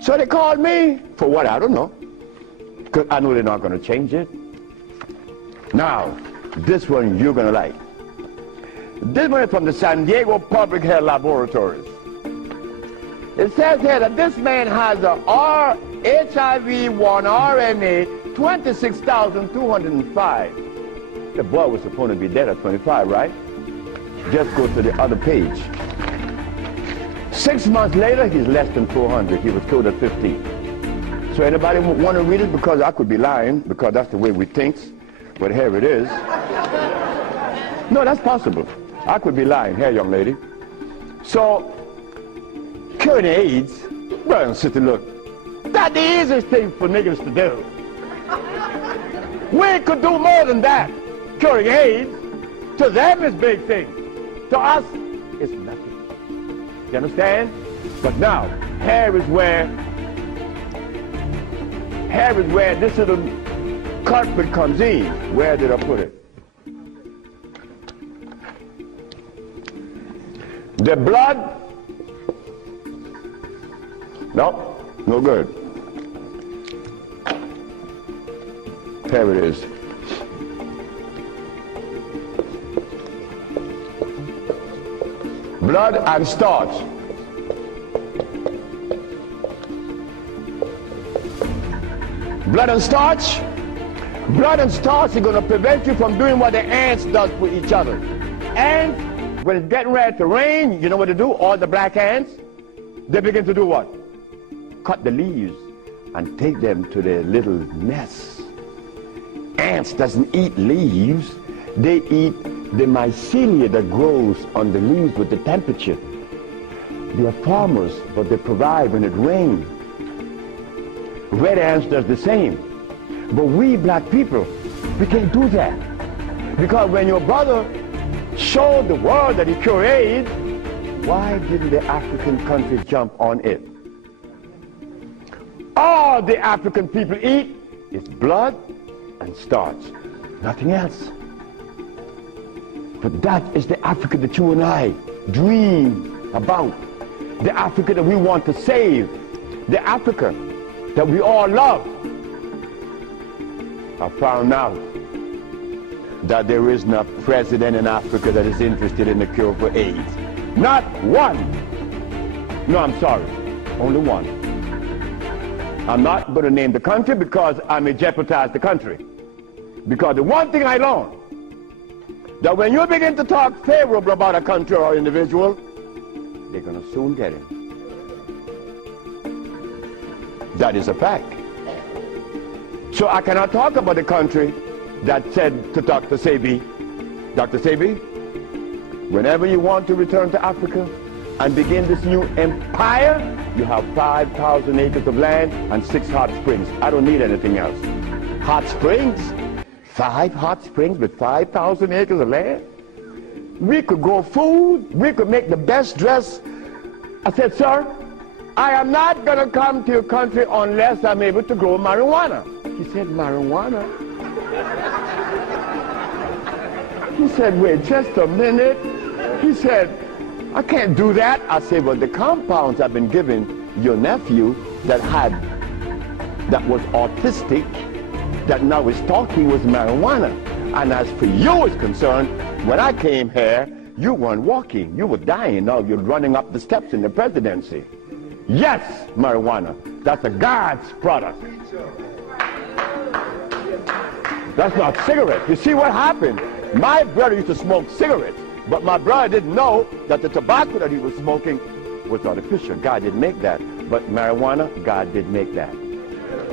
So they called me for what? I don't know. Because I know they're not going to change it. Now, this one you're going to like. This one is from the San Diego Public Health Laboratories. It says here that this man has a HIV-1 RNA 26,205. The boy was supposed to be dead at 25, right? Just go to the other page. 6 months later, he's less than 400. He was killed at 15. So anybody want to read it? Because I could be lying, because that's the way we think. But here it is. No, that's possible. I could be lying. Here, young lady. So, curing AIDS, brother and sister, look, that's the easiest thing for niggas to do. We could do more than that. Curing AIDS, to them is big thing. To us, it's nothing. You understand? But now, here is where this little culprit comes in. Where did I put it? The blood, no, no good. Here it is. Blood and starch. Blood and starch. Blood and starch is going to prevent you from doing what the ants does for each other. Ants, when it's getting ready to rain, you know what to do? All the black ants, they begin to do what? Cut the leaves and take them to their little nests. Ants doesn't eat leaves. They eat the mycelia that grows on the leaves with the temperature. They are farmers, but they provide when it rains. Red ants does the same. But we black people, we can't do that. Because when your brother showed the world that he cured AIDS, why didn't the African countries jump on it? All the African people eat is blood and starch, nothing else. But that is the Africa that you and I dream about. The Africa that we want to save. The Africa that we all love. I found out that there isn't a president in Africa that is interested in the cure for AIDS. Not one. No, I'm sorry. Only one. I'm not going to name the country because I may jeopardize the country. Because the one thing I learned, that when you begin to talk favorable about a country or individual, they're going to soon get him. That is a fact. So I cannot talk about the country that said to Dr. Sebi, Dr. Sebi, whenever you want to return to Africa and begin this new empire, you have 5,000 acres of land and 6 hot springs. I don't need anything else. Hot springs? 5 hot springs with 5,000 acres of land? We could grow food. We could make the best dress. I said, sir, I am not going to come to your country unless I'm able to grow marijuana. He said, marijuana? He said, wait just a minute. He said, I can't do that. I said, well, the compounds I've been giving your nephew that was autistic, that now is talking, was marijuana. And as for you is concerned, when I came here, you weren't walking. You were dying. Now you're running up the steps in the presidency. Yes, marijuana. That's a God's product. That's not cigarettes. You see what happened? My brother used to smoke cigarettes, but my brother didn't know that the tobacco that he was smoking was artificial. God didn't make that. But marijuana, God did make that.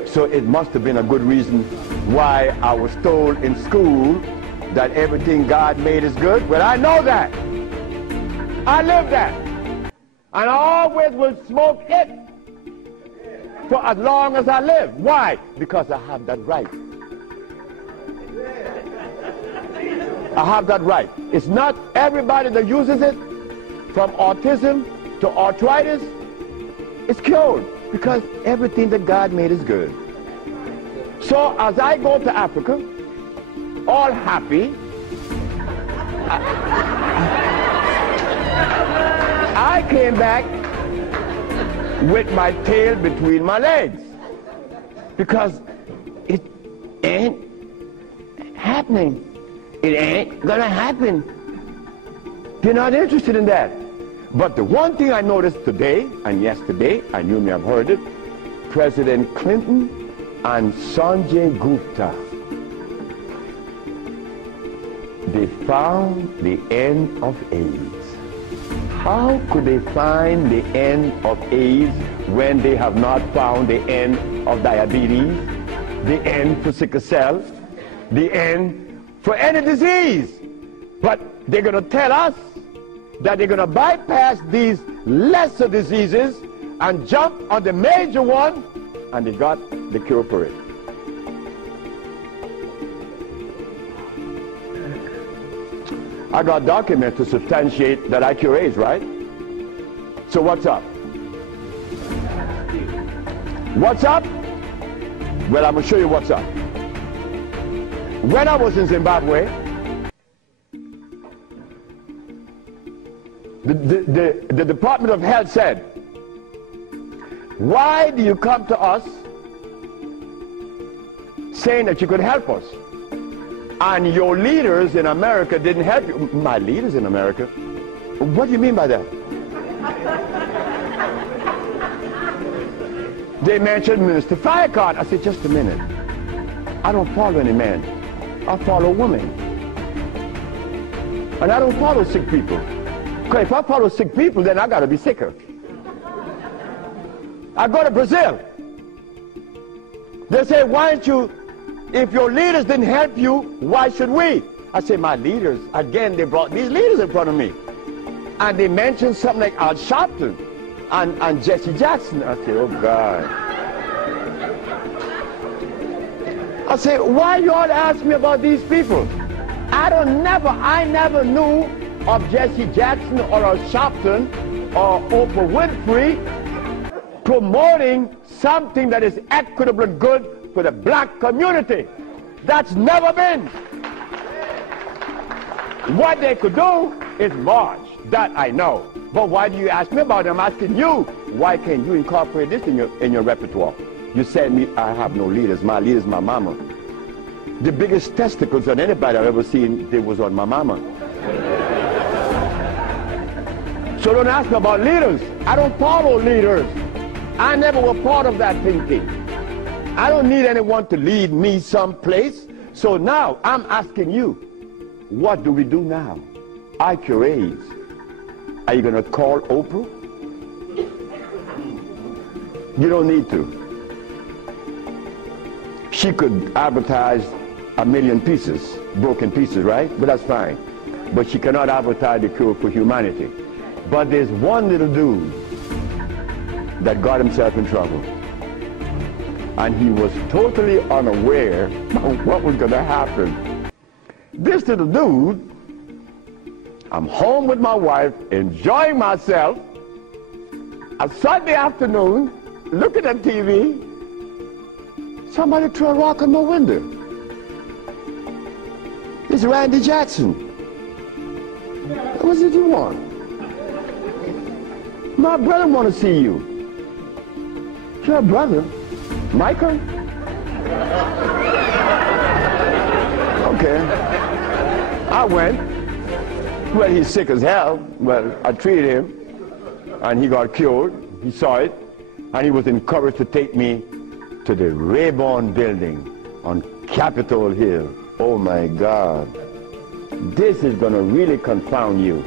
So it must have been a good reason why I was told in school that everything God made is good. Well, I know that. I live that. And I always will smoke it for as long as I live. Why? Because I have that right. I have that right. It's not everybody that uses it, from autism to arthritis, is cured. Because everything that God made is good. So as I go to Africa, all happy, I came back with my tail between my legs, because it ain't happening. It ain't gonna happen. They're not interested in that. But the one thing I noticed today and yesterday, and you may have heard it, President Clinton and Sanjay Gupta, they found the end of AIDS. How could they find the end of AIDS when they have not found the end of diabetes, the end for sickle cell, the end for any disease? But they're going to tell us that they're going to bypass these lesser diseases and jump on the major one, and they got the cure for it. I got documents to substantiate that I cure AIDS, right? So what's up? What's up? Well, I'm going to show you what's up. When I was in Zimbabwe, the Department of Health said, why do you come to us saying that you could help us? And your leaders in America didn't help you. My leaders in America? What do you mean by that? They mentioned Minister Firecard. I said, just a minute. I don't follow any man. I follow women. And I don't follow sick people. Because if I follow sick people, then I got to be sicker. I go to Brazil. They say, why don't you, if your leaders didn't help you, why should we? I say, my leaders, again, they brought these leaders in front of me. And they mentioned something like Al Sharpton and Jesse Jackson. I say, oh God. I say, why you all ask me about these people? I never knew of Jesse Jackson or Al Sharpton or Oprah Winfrey promoting something that is equitable and good for the black community. That's never been. What they could do is march. That I know. But why do you ask me about it? I'm asking you, why can't you incorporate this in your repertoire? You said me, I have no leaders. My leader's my mama. The biggest testicles on anybody I've ever seen, they was on my mama. So don't ask me about leaders. I don't follow leaders. I never was part of that thinking. I don't need anyone to lead me someplace. So now I'm asking you, what do we do now? I cure AIDS. Are you going to call Oprah? You don't need to. She could advertise 1 million pieces, broken pieces, right? But that's fine. But she cannot advertise the cure for humanity. But there's one little dude that got himself in trouble. And he was totally unaware of what was going to happen. This little dude, I'm home with my wife, enjoying myself, a Sunday afternoon, looking at TV, somebody threw a rock on my window. It's Randy Jackson. What did you want? My brother want to see you. Your brother? Michael? Okay. I went. Well, he's sick as hell. Well, I treated him, and he got cured. He saw it, and he was encouraged to take me to the Rayburn building on Capitol Hill. Oh my God. This is going to really confound you.